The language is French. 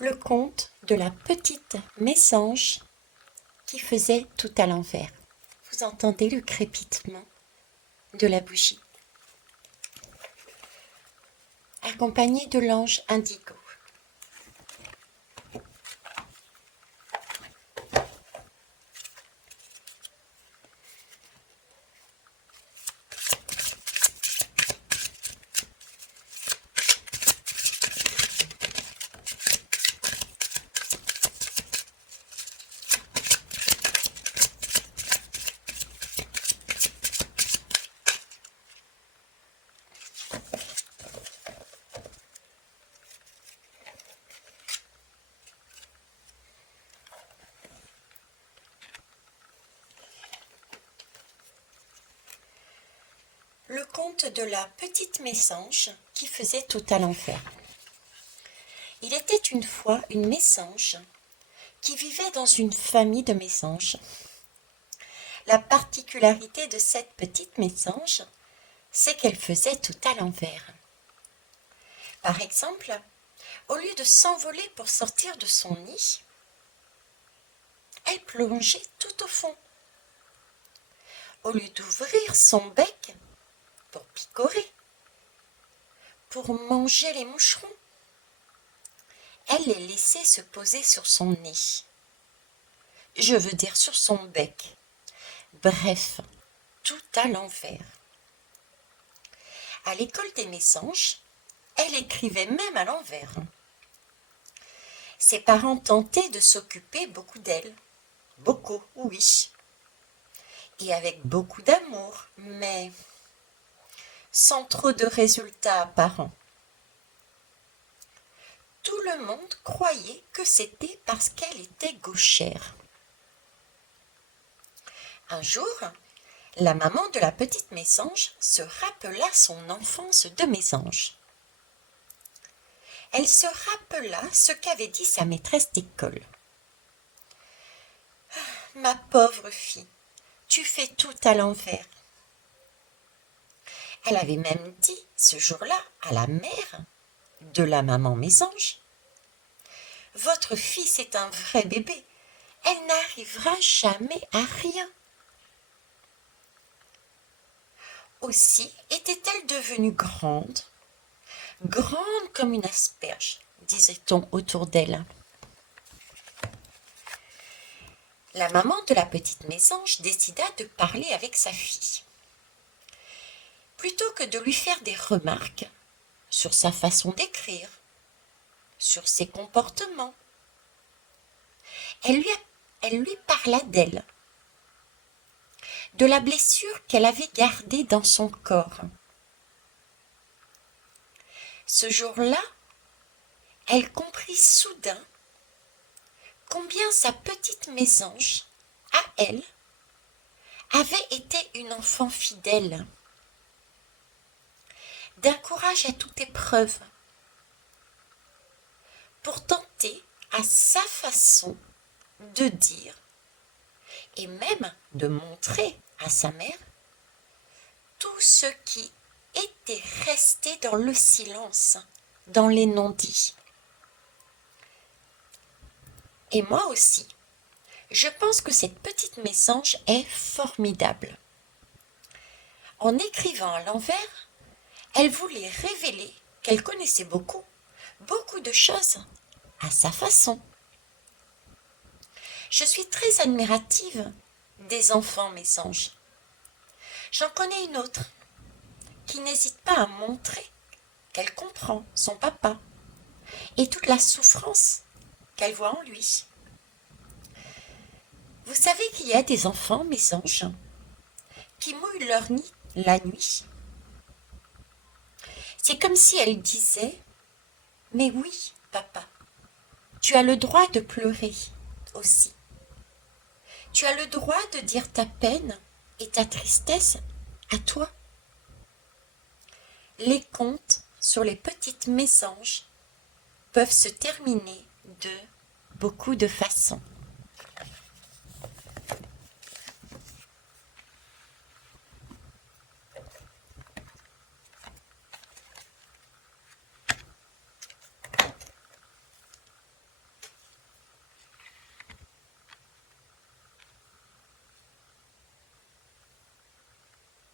Le conte de la petite mésange qui faisait tout à l'envers. Vous entendez le crépitement de la bougie, accompagné de l'ange indigo. Le conte de la petite mésange qui faisait tout à l'envers. Il était une fois une mésange qui vivait dans une famille de mésanges. La particularité de cette petite mésange, c'est qu'elle faisait tout à l'envers. Par exemple, au lieu de s'envoler pour sortir de son nid, elle plongeait tout au fond. Au lieu d'ouvrir son bec pour picorer, pour manger les moucherons, elle les laissait se poser sur son nez. Je veux dire sur son bec. Bref, tout à l'envers. À l'école des mésanges, elle écrivait même à l'envers. Ses parents tentaient de s'occuper beaucoup d'elle. Beaucoup, oui. Et avec beaucoup d'amour, mais sans trop de résultats apparents. Tout le monde croyait que c'était parce qu'elle était gauchère. Un jour, la maman de la petite mésange se rappela son enfance de mésange. Elle se rappela ce qu'avait dit sa maîtresse d'école. « Ma pauvre fille, tu fais tout à l'envers. » Elle avait même dit ce jour-là à la mère de la maman mésange. « Votre fils est un vrai bébé, elle n'arrivera jamais à rien. » Aussi était-elle devenue grande, grande comme une asperge, disait-on autour d'elle. La maman de la petite mésange décida de parler avec sa fille. Plutôt que de lui faire des remarques sur sa façon d'écrire, sur ses comportements, elle lui parla d'elle, de la blessure qu'elle avait gardée dans son corps. Ce jour-là, elle comprit soudain combien sa petite mésange, à elle, avait été une enfant fidèle, d'un courage à toute épreuve, pour tenter à sa façon de dire et même de montrer à sa mère tout ce qui était resté dans le silence, dans les non-dits. Et moi aussi, je pense que cette petite mésange est formidable. En écrivant à l'envers, elle voulait révéler qu'elle connaissait beaucoup de choses à sa façon. Je suis très admirative des enfants mésanges. J'en connais une autre qui n'hésite pas à montrer qu'elle comprend son papa et toute la souffrance qu'elle voit en lui. Vous savez qu'il y a des enfants mésanges qui mouillent leur nid la nuit. C'est comme si elle disait « Mais oui, papa, tu as le droit de pleurer aussi. Tu as le droit de dire ta peine et ta tristesse à toi. » Les contes sur les petites mésanges peuvent se terminer de beaucoup de façons.